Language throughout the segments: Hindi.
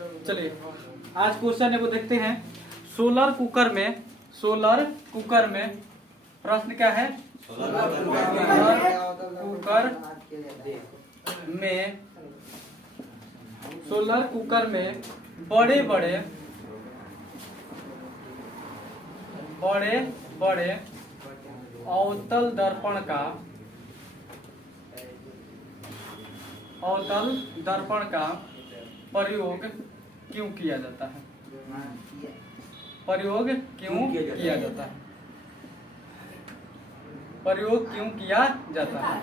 चलिए आज क्वेश्चन है वो देखते हैं। सोलर कुकर में प्रश्न क्या है? सोलर कुकर में बड़े बड़े अवतल दर्पण का प्रयोग क्यों किया जाता है? प्रयोग क्यों किया जाता है?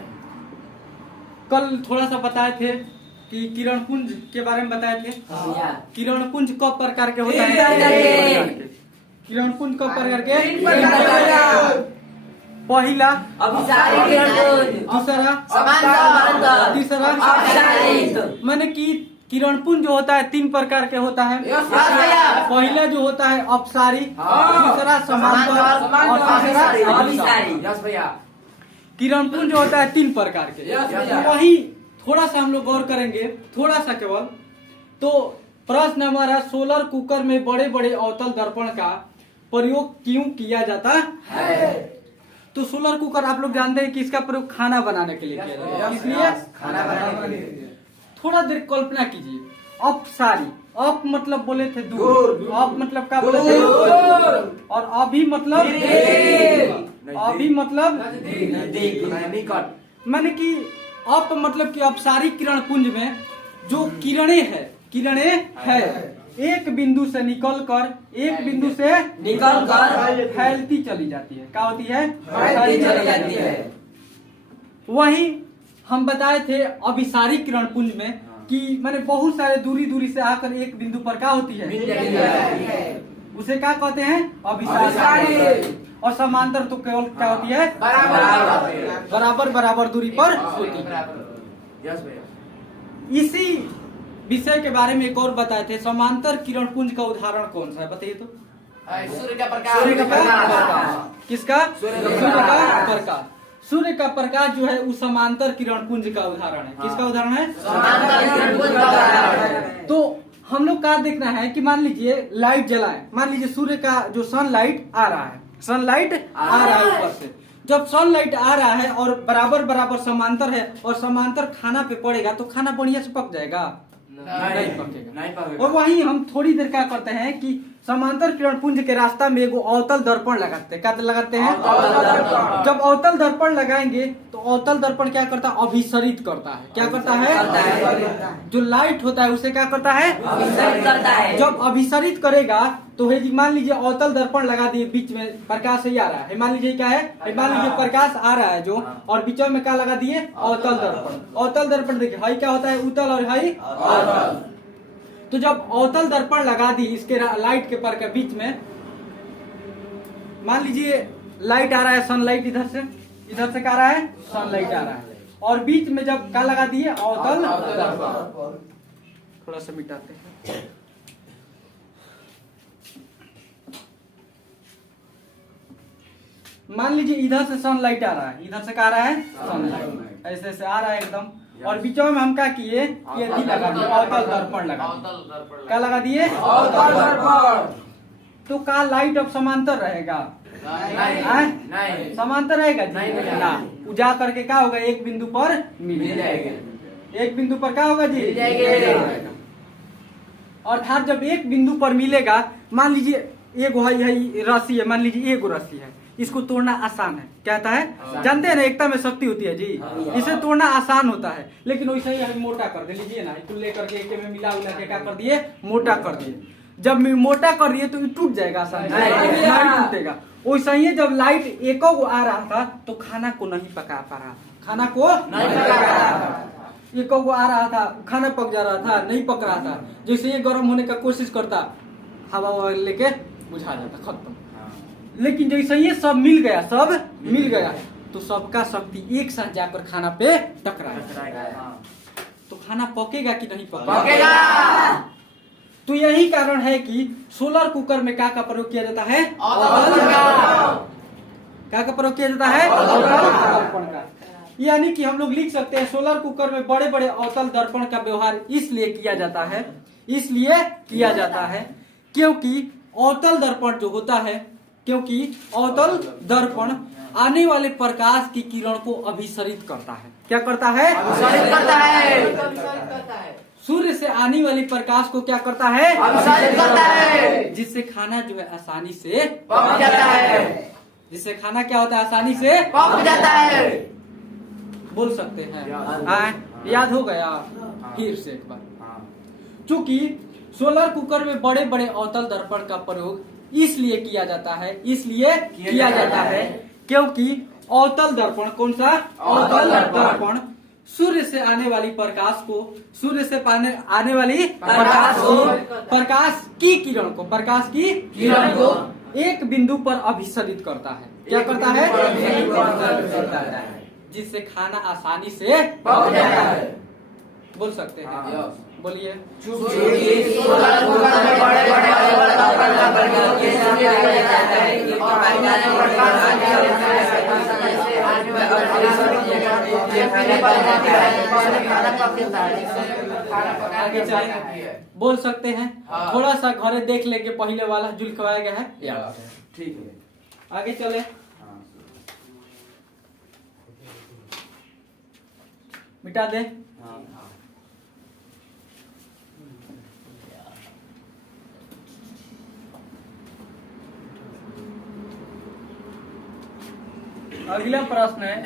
कल थोड़ा सा बताए थे कि किरण पुंज के बारे में बताए थे। किरण पुंज कब प्रकार के होता है? किरण पुंज कब प्रकार के? पहला तीसरा माने कि किरण पुंज जो होता है 3 प्रकार के होता है। पहला जो होता है अपसारी, दूसरा समांतर और तीसरा अभिसारी। किरण पुंज जो होता है 3 प्रकार के। वही थोड़ा सा हम लोग गौर करेंगे, थोड़ा सा केवल। तो प्रश्न हमारा सोलर कुकर में बड़े बड़े अवतल दर्पण का प्रयोग क्यों किया जाता है? तो सोलर कुकर आप लोग जानते हैं कि इसका प्रयोग खाना बनाने के लिए किया जाता है। इसलिए खाना बनाने के लिए। थोड़ा देर कल्पना कीजिए, अपसारी, अप मतलब बोले थे दूर, अप मतलब क्या बोले थे? और अभी मतलब माने कि अप मतलब कि अपसारी किरण पुंज में जो किरणें है एक बिंदु से निकलकर फैलती चली जाती है। क्या होती है? फैलती चली जाती है। वही हम बताए थे अभिसारी किरण पुंज में कि माने बहुत सारे दूरी से आकर एक बिंदु पर क्या होती है? उसे क्या कहते हैं? अभिसारी। और समांतर तो केवल क्या होती है? बराबर दूरी पर होती है। इसी विषय के बारे में एक और बताए थे। समांतर किरण पुंज का उदाहरण कौन सा है बताइए तो? सूर्य का प्रकाश। किसका? सूर्य का प्रकाश। सूर्य का प्रकाश जो है उस समांतर किरण पुंज का उदाहरण है। किसका उदाहरण है? समांतर किरण पुंज का उदाहरण है। तो हम लोग का देखना है कि मान लीजिए लाइट जलाएं, मान लीजिए सूर्य का जो सनलाइट आ रहा है ऊपर से। जब सनलाइट आ रहा है और बराबर समांतर है और समांतर खाना पे पड़ेगा तो खाना बढ़िया से पक जाएगा? नहीं पकेगा। और वहीं हम थोड़ी देर क्या करते हैं कि समांतर किरण पुंज के रास्ता में एगो अवतल दर्पण लगाते हैं। क्या लगाते हैं? जब अवतल दर्पण लगाएंगे तो अवतल दर्पण क्या करता है? अभिसरित करता है। क्या करता है? जो लाइट होता है उसे क्या करता है? अभिसरित करता है। जब अभिसरित करेगा तो है जी, मान लीजिए अवतल दर्पण लगा दिए, बीच में प्रकाश ही आ रहा है। मान लीजिए क्या है? मान लीजिए प्रकाश आ रहा है जो, और बीच में क्या लगा दिए? अवतल दर्पण। अवतल दर्पण देखिए हाई क्या होता है? उत्तल और हाई अवतल। तो जब अवतल दर्पण लगा दी इसके लाइट के बीच में, मान लीजिए लाइट आ रहा है, सनलाइट इधर से क्या आ रहा है? सनलाइट आ रहा है। और बीच में जब क्या लगा दिए? अवतल दर्पण। थोड़ा सा मिटाते हैं। मान लीजिए इधर से सनलाइट आ रहा है, इधर से क्या आ रहा है? सनलाइट ऐसे आ रहा है एकदम। और बीचों में हम क्या किए? लगा दिए अवतल दर्पण लगा दिए। क्या लगा दिए? अवतल दर्पण। तो क्या लाइट अब समांतर रहेगा? नहीं। समांतर रहेगा जी? ना। उजा करके क्या होगा? एक बिंदु पर मिल जाएगा। एक बिंदु पर क्या होगा जी? अर्थात जब एक बिंदु पर मिलेगा, मान लीजिए एक रस्सी है, मान लीजिए एक रस्सी है, इसको तोड़ना आसान है। क्या होता है? जानते हैं ना, एकता में शक्ति होती है जी। इसे तोड़ना आसान होता है, लेकिन वैसे ही हम मोटा कर दे लीजिए ना, इसको लेकर के एक में मिला के क्या कर दिए? मोटा कर दिए। जब मोटा कर दिए तो टूट जाएगा आसान, नहीं टूटेगा। वैसे ही जब लाइट एको आ रहा था तो खाना को नहीं पका पा रहा, खाना को नहीं पका रहा था। एको आ रहा था, खाना पक जा रहा था, नहीं पक रहा था। जैसे ये गर्म होने का कोशिश करता, हवा लेके बुझा जाता, खत्म। लेकिन जैसे ये सब मिल गया तो सबका शक्ति एक साथ जाकर खाना पे टकराएगा। तो खाना पकेगा कि नहीं पकेगा? तो यही कारण है कि सोलर कुकर में क्या का प्रयोग किया जाता है? क्या का प्रयोग किया जाता है? दर्पण का। यानी कि हम लोग लिख सकते हैं सोलर कुकर में बड़े बड़े अवतल दर्पण का व्यवहार इसलिए किया जाता है इसलिए किया जाता है क्योंकि अवतल दर्पण जो होता है, क्योंकि अवतल दर्पण आने वाले प्रकाश की किरण को अभिसरित करता है। क्या करता है? अभिसरित करता है। सूर्य से आने वाली प्रकाश को क्या करता है? अभिसरित करता है, जिससे खाना जो है आसानी से पक जाता है। जिससे खाना क्या होता है? आसानी से पक जाता है। बोल सकते हैं। याद हो गया? फिर से एक बार। चूंकि सोलर कुकर में बड़े बड़े अवतल दर्पण का प्रयोग इसलिए किया जाता है, इसलिए किया जाता है क्योंकि अवतल दर्पण, कौन सा? अवतल दर्पण सूर्य से आने वाली प्रकाश को, सूर्य से आने वाली प्रकाश की किरण को एक बिंदु पर अभिसरित करता है। क्या करता है? जिससे खाना आसानी से पक जाता है। बोल सकते हैं। बोलिए। आगे चले, बोल सकते हैं। थोड़ा सा घरे देख लेके पहले वाला जो लिखवाया गया है, ठीक है। आगे चले। मिटा दे। अगला प्रश्न है,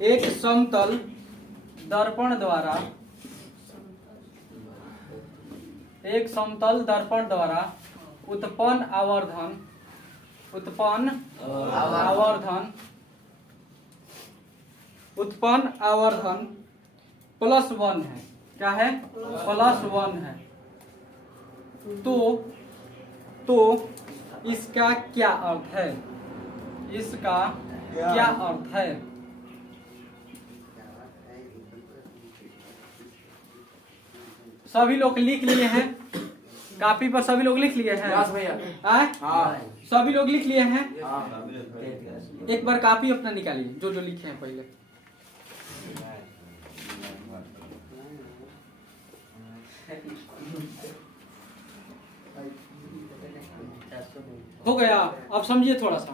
एक समतल दर्पण द्वारा उत्पन्न आवर्धन +1 है। क्या है? +1 है। तो इसका क्या अर्थ है? इसका क्या अर्थ है? सभी लोग लिख लिए हैं? कापी पर सभी लोग लिख लिए हैं? सभी लोग लिख लिए हैं? एक बार कापी अपना निकालिए, जो जो लिखे हैं पहले। हो गया? अब समझिए थोड़ा सा।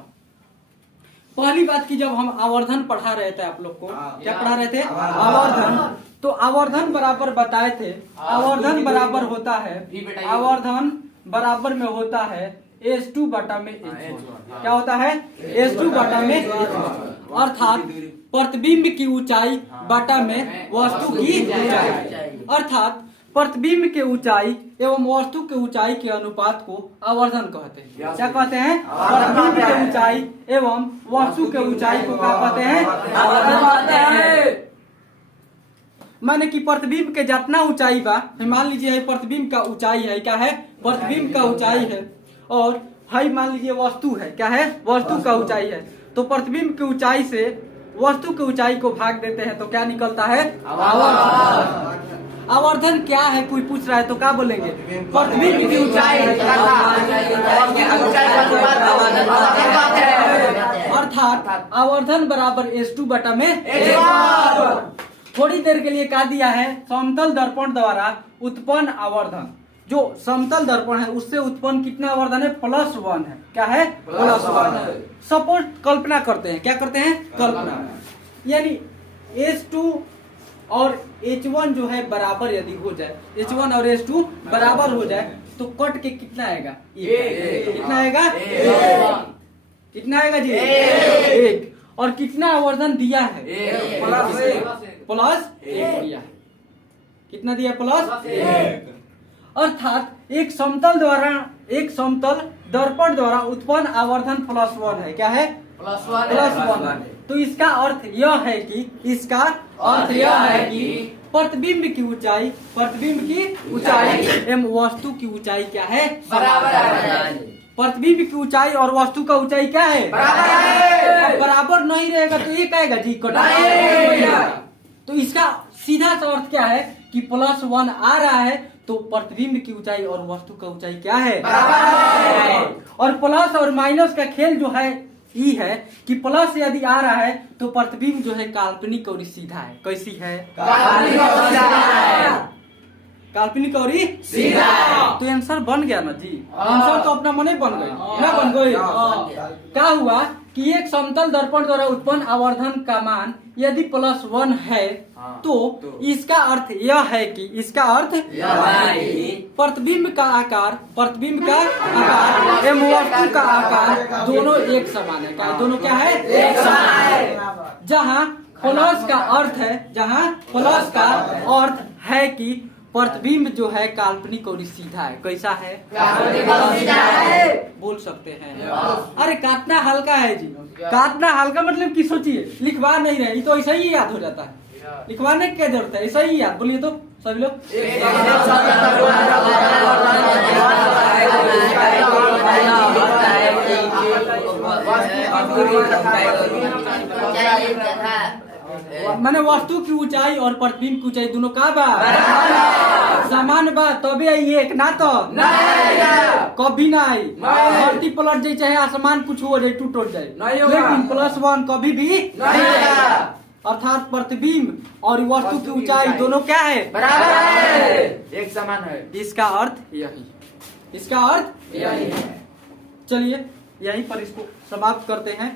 पहली बात की, जब हम आवर्धन पढ़ा रहे थे आप लोग को, क्या पढ़ा रहे थे? आवर्धन। तो आवर्धन बराबर बताए थे, आवर्धन बराबर होता है, आवर्धन बराबर में होता है S2 बटा में H1। क्या होता है? S2 बटा में H1। अर्थात प्रतिबिंब की ऊंचाई बटा में वस्तु की ऊंचाई, अर्थात प्रतिबिंब के ऊंचाई एवं वस्तु के ऊंचाई के अनुपात को आवर्धन कहते हैं। क्या कहते हैं? प्रतिबिंब के ऊंचाई एवं वस्तु के ऊंचाई को क्या कहते हैं? आवर्धन कहते हैं। माने कि प्रतिबिंब के जितना ऊंचाई बा, मान लीजिए प्रतिबिंब का ऊंचाई है, क्या है? प्रतिबिंब का ऊंचाई है। और हाई मान लीजिए वस्तु है, क्या है? वस्तु का ऊंचाई है। तो प्रतिबिंब की ऊंचाई से वस्तु की ऊंचाई को भाग देते हैं तो क्या निकलता है? आवर्धन। आवर्धन क्या है? कोई पूछ रहा है तो क्या बोलेंगे? प्रतिबिंब की ऊंचाई, अर्थात आवर्धन बराबर S2 बटा में H1। थोड़ी देर के लिए क्या दिया है? समतल दर्पण द्वारा उत्पन्न आवर्धन, जो समतल दर्पण है उससे उत्पन्न कितना आवर्धन है? +1 है। क्या है? +1। सपोज कल्पना करते हैं, क्या करते हैं? कल्पना। यानी S2 और H1 जो है बराबर यदि हो जाए, H1 और H2 बराबर हो जाए तो कट के कितना आएगा? कितना आएगा? कितना आएगा जी? 1। और कितना आवर्धन दिया है? +1 दिया है। कितना दिया? +1। अर्थात एक समतल दर्पण द्वारा उत्पन्न आवर्धन +1 है। क्या है? +1। तो इसका अर्थ यह है कि प्रतिबिंब की ऊंचाई एवं वस्तु की ऊंचाई क्या है? बराबर है। प्रतिबिंब की ऊंचाई और वस्तु का ऊंचाई क्या है? बराबर है। बराबर नहीं रहेगा तो ये कहेगा जी तो इसका सीधा सा अर्थ क्या है कि +1 आ रहा है तो प्रतिबिंब की ऊंचाई और वस्तु का ऊंचाई क्या है? बराबर है। और प्लस और माइनस का खेल जो है ई है कि प्लस यदि आ रहा है तो प्रतिबिंब जो है काल्पनिक और सीधा है। कैसी है? काल्पनिक और सीधा। तो आंसर बन गया ना जी। आंसर तो अपना मने बन गई ना, बन गई। क्या हुआ कि एक समतल दर्पण द्वारा उत्पन्न आवर्धन का मान यदि +1 है तो इसका अर्थ यह है कि प्रतिबिंब का आकार एवं वस्तु का आकार दोनों एक समान है। क्या दोनों क्या है? एक समान है। जहाँ प्लस का अर्थ है कि प्रतिबिंब जो है काल्पनिक और सीधा है। कैसा है? बोल सकते हैं। अरे काटना हल्का है जी। काटना हल्का मतलब कि सोचिए, लिखवा नहीं रहे, तो ऐसा ही याद हो जाता है। लिखवाने की क्या जरूरत है, ऐसा ही याद। बोलिए तो सभी लोग। माने वस्तु की ऊंचाई और प्रतिबिंब की ऊंचाई दोनों का बा समान बा, तबे एक ना तो कभी नहीं धरती पलट जाए चाहे आसमान कुछ हो जाए टूट जाए, लेकिन +1 कभी भी नहीं। अर्थात प्रतिबिंब और वस्तु की ऊंचाई दोनों क्या है? बराबर है, एक समान है। इसका अर्थ यही है। चलिए यहीं पर इसको समाप्त करते हैं।